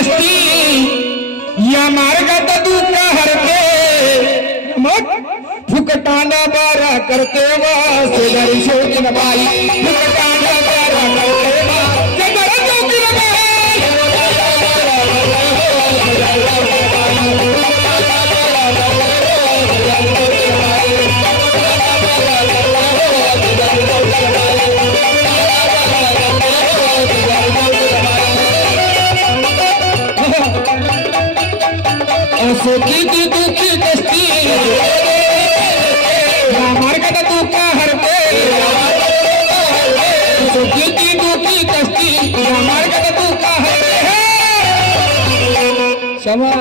कष्टी या मार्गात दुःख हरते मग फुकटाना बारा करते वा शेजारी शोकीन बाई फुकटाना बारा करते वा शेजारी शोकीन बाई असो किती दुःखी कष्टी या मार्गात दुःख हरते असो किती दुःखी कष्टी या मार्गात दुःख हरते क्षमा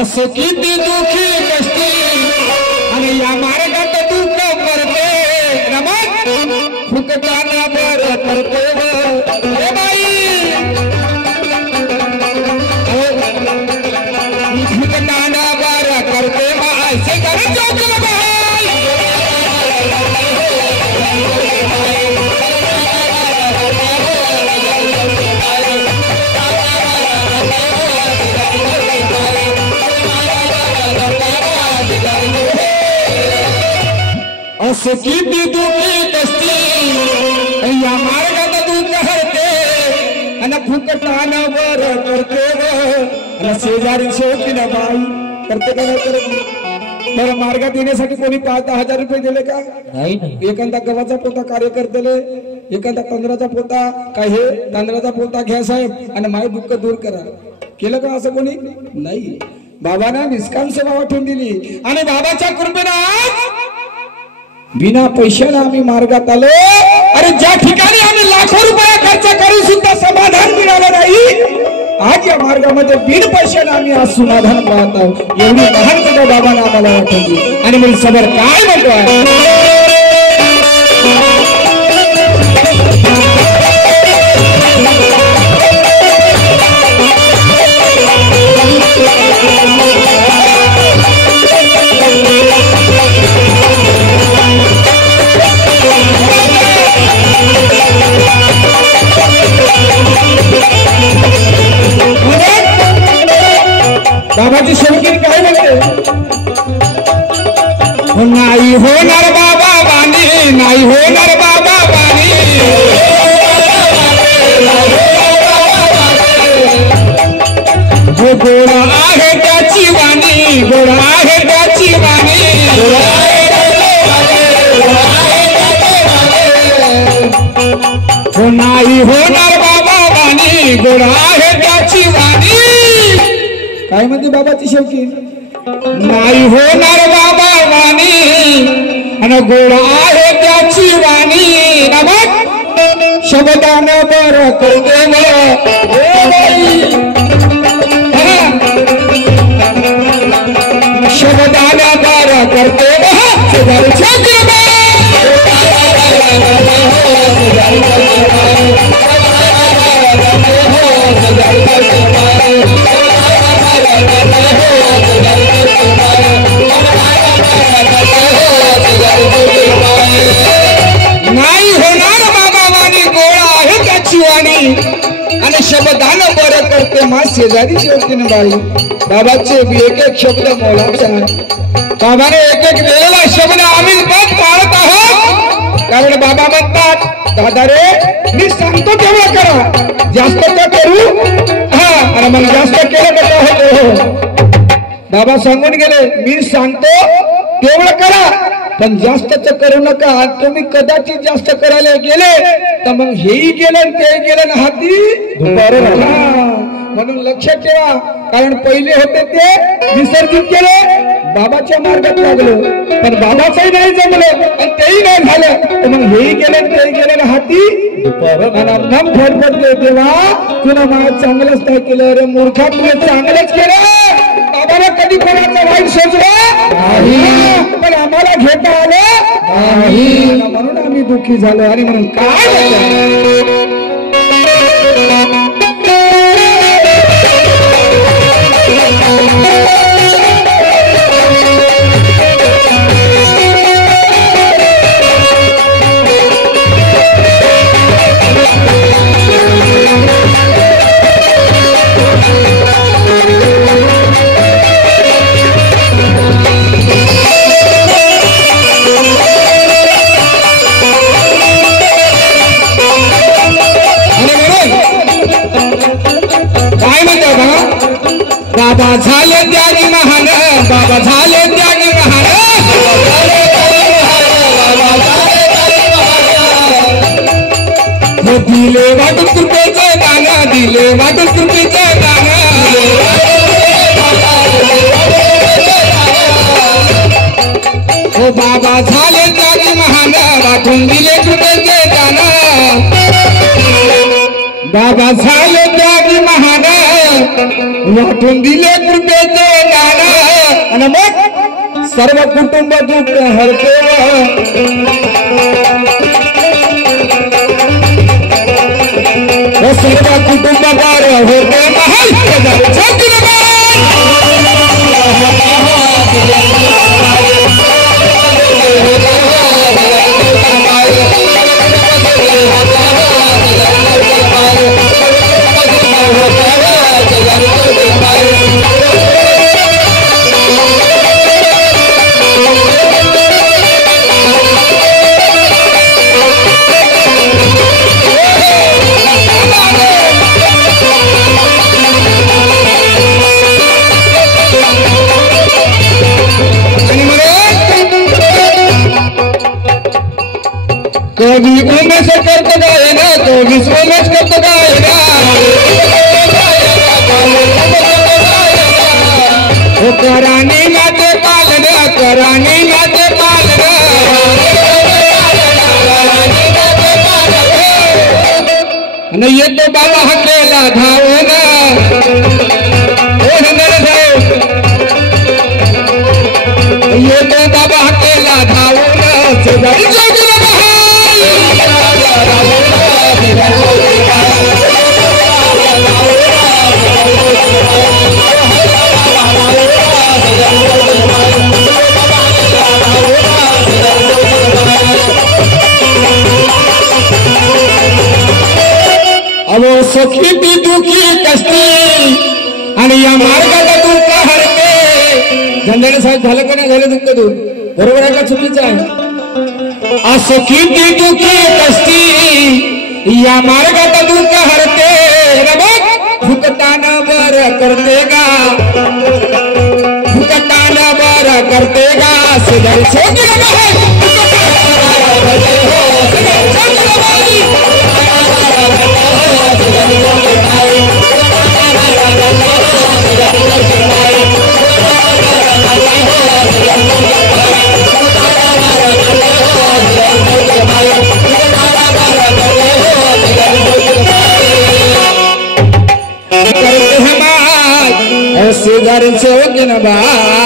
असो किती दुःखी कष्टी आणि या मार्गात दुःख भरते रमण फुकटाना बर करते रे बाई फुकटाना बर करते बाई से कर जोगल बाई असं किती दुःखी कष्टी या मार्गात दुःख हरते आणि फुकटाना वर करते आणि शेजारी शोकीन बाई करते का नाही करत बरं मार्गात येण्यासाठी कोणी 5,000 रुपये दिले का नाही एखादा गव्हाचा पोता कार्यकर्त्याले एखादा तांदळाचा पोता काय हे तांदळाचा पोता घ्या साहेब आणि माय दुःख दूर करा केलं का असं कोणी नाही बाबांना निष्काम सेवा वाटून दिली आणि बाबाच्या कृपेने बिना पैशाला आम्ही मार्गात आलो अरे ज्या ठिकाणी आम्ही लाखो रुपये खर्च करून सुद्धा समाधान मिळालं नाही आज या मार्गामध्ये बिन पैशाला आम्ही आज समाधान पाहत आहोत एवढी महान कथा बाबांना आम्हाला वाटली आणि मी सबर काय म्हणतोय बाबाची शौकीन काय म्हणते नाही होणार बाबा वाणी नाही होणार बाबा वाणी हो गोळा आहे त्याची वाणी गोळा आहे त्याची वाणी हो नाही होणार बाबा वाणी गोळा आहे त्याची वाणी काय म्हणते बाबाची शौकीन नाही होणार बाबा वाणी आणि गोड आहे त्याची वाणी शब्दान बर करते शब्दान बर करते नाही होणार बाबा वाणी गोळा आहे त्याची वाणी आणि शब्दान बरं करते मा शेजारी शोकीन बाई बाबाचे एक एक शब्द मोलाचा बाबाने एक एक दिलेला शब्द आम्ही पाळत आहोत कारण बाबा म्हणतात दादा रे मी सांगतो तेवढं करा जास्त तर करू हा आणि मला जास्त केलं तर होतो बाबा सांगून गेले मी सांगतो तेवढं करा पण जास्तच करू नका तुम्ही कदाचित जास्त करायला गेले तर मग हेही गेलं ते गेलं हाती म्हणून लक्षात ठेवा कारण पहिले होते ते विसर्जित केले बाबाच्या मार्गात लागलो पण बाबाचंही नाही जमलं आणि तेही नाही झालं तर मग हेही गेलं तेही गेलं हाती नम फडफडते तेव्हा तुला मला चांगलंच काय केलं रे मूर्खा तुला चांगलंच केलं बाबाला कधी कोणाचं वाईट सोचलं पण आम्हाला घेता आलं म्हणून आम्ही दुःखी झालो आणि म्हणून काय बाबा झाले त्यागी महान बाबा झाले त्यागी महान दिले वाटून कृपेचं दान दिले वाटून कृपेचं दान हो बाबा झाले त्यागी महान वाटून दिले कृपेचे दान बाबा झाले त्यागी महान वाटून दिले कृपेचे दान आणि मग सर्व कुटुंब दुःख हरते सर्व कुटुंबावर होते कभी उमेश करतो काय ना कभी उमेश करतो काय ना हो करानी माते पालन करानी माते पालन आणि येतो बाबा हकेला धावून हो येतो बाबा हकेला धावून शेजारी अवो सखी ती दुखी कष्टी आणि या मार्गाला दुःख हरते झंझाणे साहेब झालं का नाही झालं दुःख दूर बरोबर आहे का चुकीचं आहे असखी ती दुखी कष्टी या मार्गाला दुःख हरते भुकताना बर करते गा भुकताना बर करते गा शेजारी शेजारी चौक न बा